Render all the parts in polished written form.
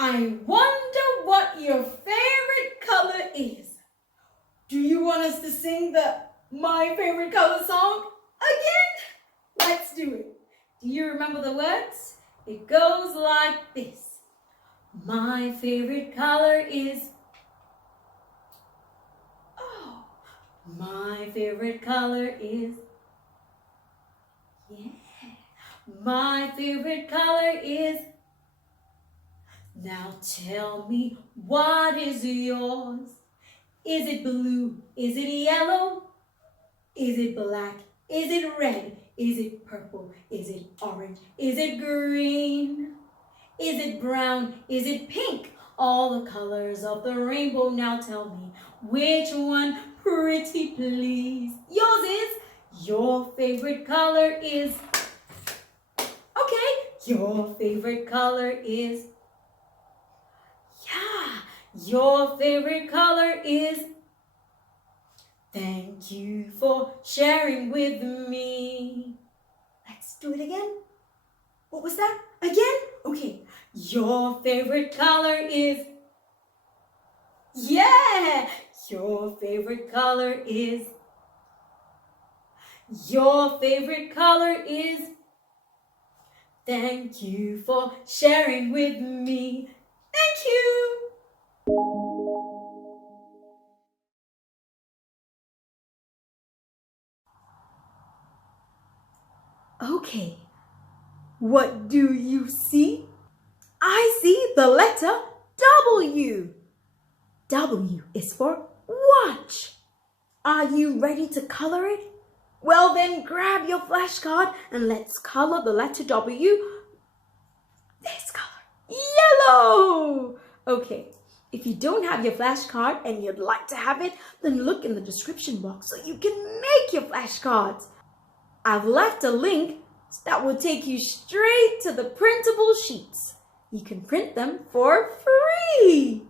I wonder what your favorite color is. Do you want us to sing the My Favorite Color song again? Let's do it. Do you remember the words? It goes like this. My favorite color is... Oh, my favorite color is... Yeah. My favorite color is... Now tell me, what is yours? Is it blue? Is it yellow? Is it black? Is it red? Is it purple? Is it orange? Is it green? Is it brown? Is it pink? All the colors of the rainbow. Now tell me, which one, pretty please? Yours is? Your favorite color is... Okay, your favorite color is... Yeah, your favorite color is... Thank you for sharing with me. Let's do it again. What was that? Again? Okay. Your favorite color is... Yeah! Your favorite color is... Your favorite color is... Thank you for sharing with me. Thank you! Okay, what do you see? I see the letter W. W is for watch. Are you ready to color it? Well then, grab your flashcard and let's color the letter W. This color, yellow. Okay, if you don't have your flashcard and you'd like to have it, then look in the description box so you can make your flashcards. I've left a link that will take you straight to the printable sheets. You can print them for free.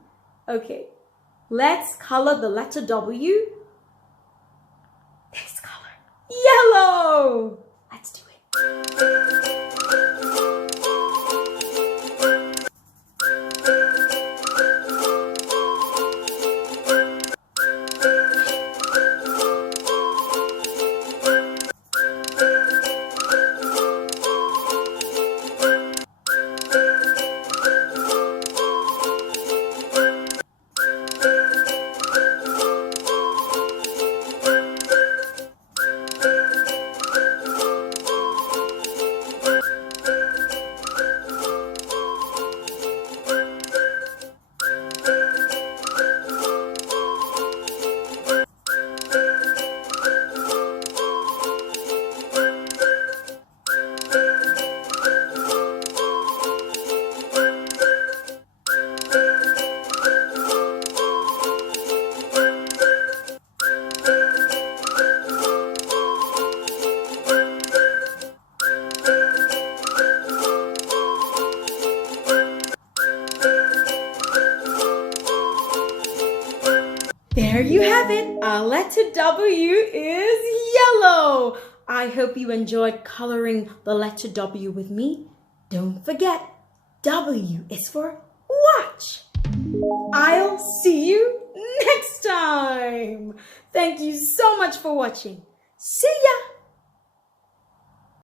Okay, let's color the letter W. This color, yellow. Let's do it. There you have it. Our letter W is yellow. I hope you enjoyed coloring the letter W with me. Don't forget, W is for watch. I'll see you next time. Thank you so much for watching. See ya.